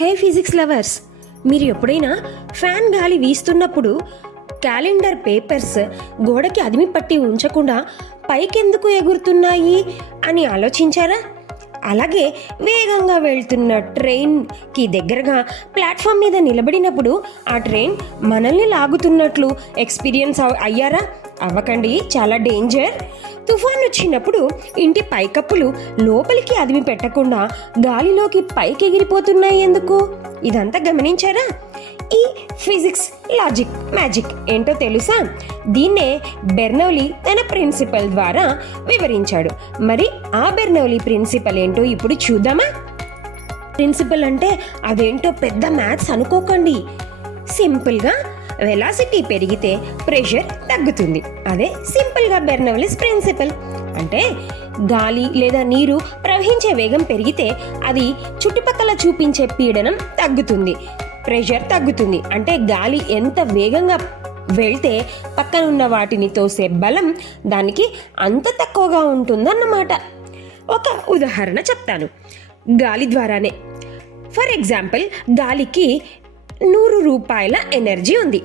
హే physics lovers, మీరు ఎప్పుడైనా fan గాలి వీస్తున్నప్పుడు క్యాలెండర్ పేపర్స్ గోడకి అదిమి పట్టి ఉంచకుండా పైకెందుకు ఎగురుతున్నాయి అని ఆలోచించారా? అలాగే వేగంగా వెళ్తున్న ట్రైన్కి దగ్గరగా ప్లాట్ఫామ్ మీద నిలబడినప్పుడు ఆ ట్రైన్ మనల్ని లాగుతున్నట్లు ఎక్స్పీరియన్స్ అయ్యారా? అవ్వకండి, చాలా డేంజర్. తుఫాన్ వచ్చినప్పుడు ఇంటి పైకప్పులు లోపలికి అదిమి పెట్టకుండా గాలిలోకి పైకి ఎగిరిపోతున్నాయి ఎందుకు? ఇదంతా గమనించారా? ఈ ఫిజిక్స్ లాజిక్ మ్యాజిక్ ఏంటో తెలుసా? దీన్నే బెర్నౌలీ తన ప్రిన్సిపల్ ద్వారా వివరించాడు. మరి ఆ బెర్నౌలీ ప్రిన్సిపల్ ఏంటో ఇప్పుడు చూద్దామా? ప్రిన్సిపల్ అంటే అదేంటో పెద్ద మ్యాథ్స్ అనుకోకండి. సింపుల్గా వెలాసిటీ పెరిగితే ప్రెషర్ తగ్గుతుంది. అదే సింపుల్గా బెర్నౌలీస్ ప్రిన్సిపల్. అంటే గాలి లేదా నీరు ప్రవహించే వేగం పెరిగితే అది చుట్టుపక్కల చూపించే పీడనం తగ్గుతుంది, ప్రెషర్ తగ్గుతుంది. అంటే గాలి ఎంత వేగంగా వెళ్తే పక్కన ఉన్న వాటిని తోసే బలం దానికి అంత తక్కువగా ఉంటుందన్నమాట. ఒక ఉదాహరణ చెప్తాను, గాలి ద్వారానే. ఫర్ ఎగ్జాంపుల్, గాలికి 100 రూపాయల ఎనర్జీ ఉంది.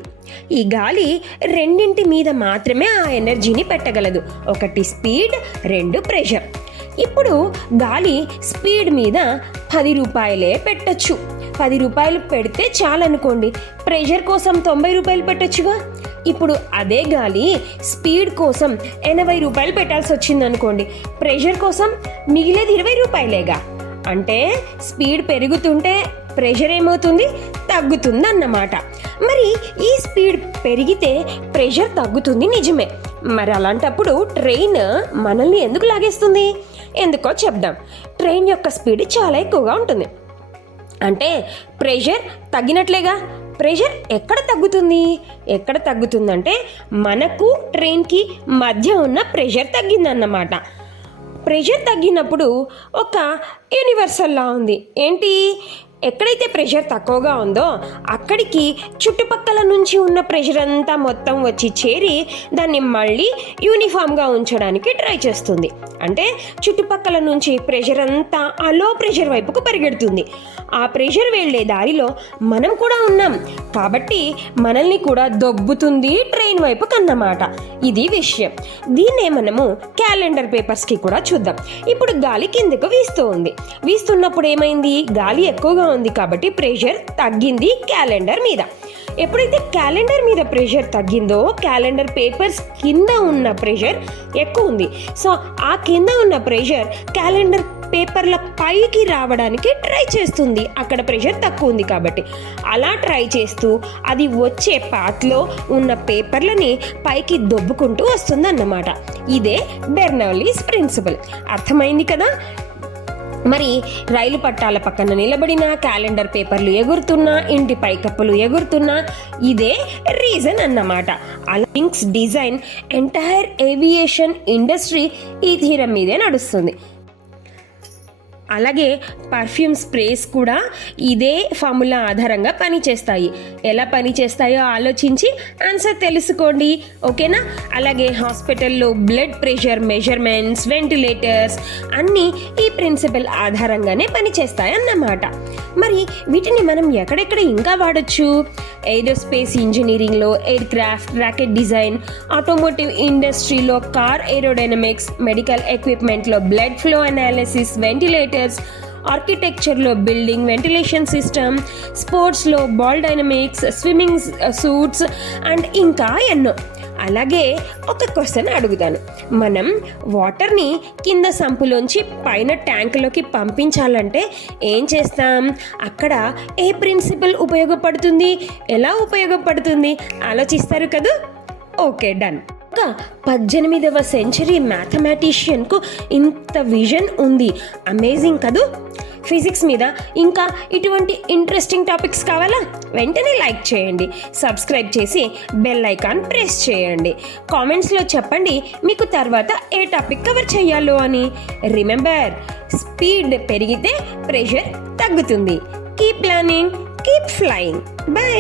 ఈ గాలి రెండింటి మీద మాత్రమే ఆ ఎనర్జీని పెట్టగలదు. ఒకటి స్పీడ్, 2 ప్రెషర్. ఇప్పుడు గాలి స్పీడ్ మీద 10 రూపాయలే పెట్టచ్చు. 10 రూపాయలు పెడితే చాలనుకోండి, ప్రెషర్ కోసం 90 రూపాయలు పెట్టచ్చుగా. ఇప్పుడు అదే గాలి స్పీడ్ కోసం 80 రూపాయలు పెట్టాల్సి వచ్చింది అనుకోండి, ప్రెషర్ కోసం మిగిలేది 20 రూపాయలేగా. అంటే స్పీడ్ పెరుగుతుంటే ప్రెషర్ ఏమవుతుంది? తగ్గుతుంది అన్నమాట. మరి ఈ స్పీడ్ పెరిగితే ప్రెషర్ తగ్గుతుంది, నిజమే. మరి అలాంటప్పుడు ట్రైన్ మనల్ని ఎందుకు లాగేస్తుంది? ఎందుకో చెప్దాం. ట్రైన్ యొక్క స్పీడ్ చాలా ఎక్కువగా ఉంటుంది, అంటే ప్రెషర్ తగ్గినట్లేగా. ప్రెషర్ ఎక్కడ తగ్గుతుందంటే మనకు ట్రైన్కి మధ్య ఉన్న ప్రెషర్ తగ్గిందన్నమాట. ప్రెషర్ తగ్గినప్పుడు ఒక యూనివర్సల్ లా ఉంది. ఏంటి? ఎక్కడైతే ప్రెషర్ తక్కువగా ఉందో అక్కడికి చుట్టుపక్కల నుంచి ఉన్న ప్రెషర్ అంతా మొత్తం వచ్చి చేరి దాన్ని మళ్ళీ యూనిఫామ్గా ఉంచడానికి ట్రై చేస్తుంది. అంటే చుట్టుపక్కల నుంచి ప్రెషర్ అంతా ఆ లో ప్రెషర్ వైపుకు పరిగెడుతుంది. ఆ ప్రెషర్ వెళ్ళే దారిలో మనం కూడా ఉన్నాం కాబట్టి మనల్ని కూడా దొబ్బుతుంది ట్రైన్ వైపు కన్నమాట. ఇది విషయం. దీన్నే మనము క్యాలెండర్ పేపర్స్కి కూడా చూద్దాం. ఇప్పుడు గాలి కిందకు వీస్తున్నప్పుడు ఏమైంది? గాలి ఎక్కువగా ఉంది కాబట్టి ప్రెషర్ తగ్గింది క్యాలెండర్ మీద. ఎప్పుడైతే క్యాలెండర్ మీద ప్రెషర్ తగ్గిందో క్యాలెండర్ పేపర్స్ కింద ఉన్న ప్రెషర్ ఎక్కువ ఉంది. సో ఆ కింద ఉన్న ప్రెషర్ క్యాలెండర్ పేపర్ల పైకి రావడానికి ట్రై చేస్తుంది. అక్కడ ప్రెషర్ తక్కువ ఉంది కాబట్టి అలా ట్రై చేస్తూ అది వచ్చే పాత్లో ఉన్న పేపర్లని పైకి దొబ్బుకుంటూ వస్తుంది అన్నమాట. ఇదే బెర్నౌలీస్ ప్రిన్సిపల్. అర్థమైంది కదా? మరి రైలు పట్టాల పక్కన నిలబడిన క్యాలెండర్ పేపర్లు ఎగురుతున్నా, ఇంటి పైకప్పులు ఎగురుతున్నా ఇదే రీజన్ అన్నమాట. అలవింగ్స్ డిజైన్ ఎంటైర్ ఏవియేషన్ ఇండస్ట్రీ ఈ థీరం మీదే నడుస్తుంది. అలాగే పర్ఫ్యూమ్ స్ప్రేస్ కూడా ఇదే ఫార్ములా ఆధారంగా పనిచేస్తాయి. ఎలా పనిచేస్తాయో ఆలోచించి ఆన్సర్ తెలుసుకోండి, ఓకేనా? అలాగే హాస్పిటల్లో బ్లడ్ ప్రెషర్ మెజర్మెంట్స్, వెంటిలేటర్స్ అన్నీ ఈ ప్రిన్సిపల్ ఆధారంగానే పనిచేస్తాయి అన్నమాట. మరి వీటిని మనం ఎక్కడెక్కడ ఇంకా వాడచ్చు? ఏరోస్పేస్ ఇంజనీరింగ్లో aircraft, rocket design, automotive ఇండస్ట్రీలో కార్ ఏరోడైనమిక్స్, మెడికల్ ఎక్విప్మెంట్లో బ్లడ్ ఫ్లో అనాలిసిస్, వెంటిలేటర్స్, ఆర్కిటెక్చర్లో బిల్డింగ్ వెంటిలేషన్ సిస్టమ్, స్పోర్ట్స్లో ball dynamics, swimming suits and ఇంకా ఎన్నో. అలాగే ఒక క్వశ్చన్ అడుగుతాను. మనం వాటర్ని కింద సంపులోంచి పైన ట్యాంకులోకి పంపించాలంటే ఏం చేస్తాం? అక్కడ ఏ ప్రిన్సిపల్ ఉపయోగపడుతుంది? ఎలా ఉపయోగపడుతుంది? ఆలోచిస్తారు కదా? Okay, done. 18వ సెంచరీ మ్యాథమెటిషియన్కు ఇంత విజన్ ఉంది. అమేజింగ్ కదూ? ఫిజిక్స్ మీద ఇంకా ఇటువంటి ఇంట్రెస్టింగ్ టాపిక్స్ కావాలా? వెంటనే లైక్ చేయండి, సబ్స్క్రైబ్ చేసి బెల్ ఐకాన్ ప్రెస్ చేయండి. కామెంట్స్లో చెప్పండి మీకు తర్వాత ఏ టాపిక్ కవర్ చేయాలో అని. రిమెంబర్, స్పీడ్ పెరిగితే ప్రెషర్ తగ్గుతుంది. Keep learning, keep flying. By.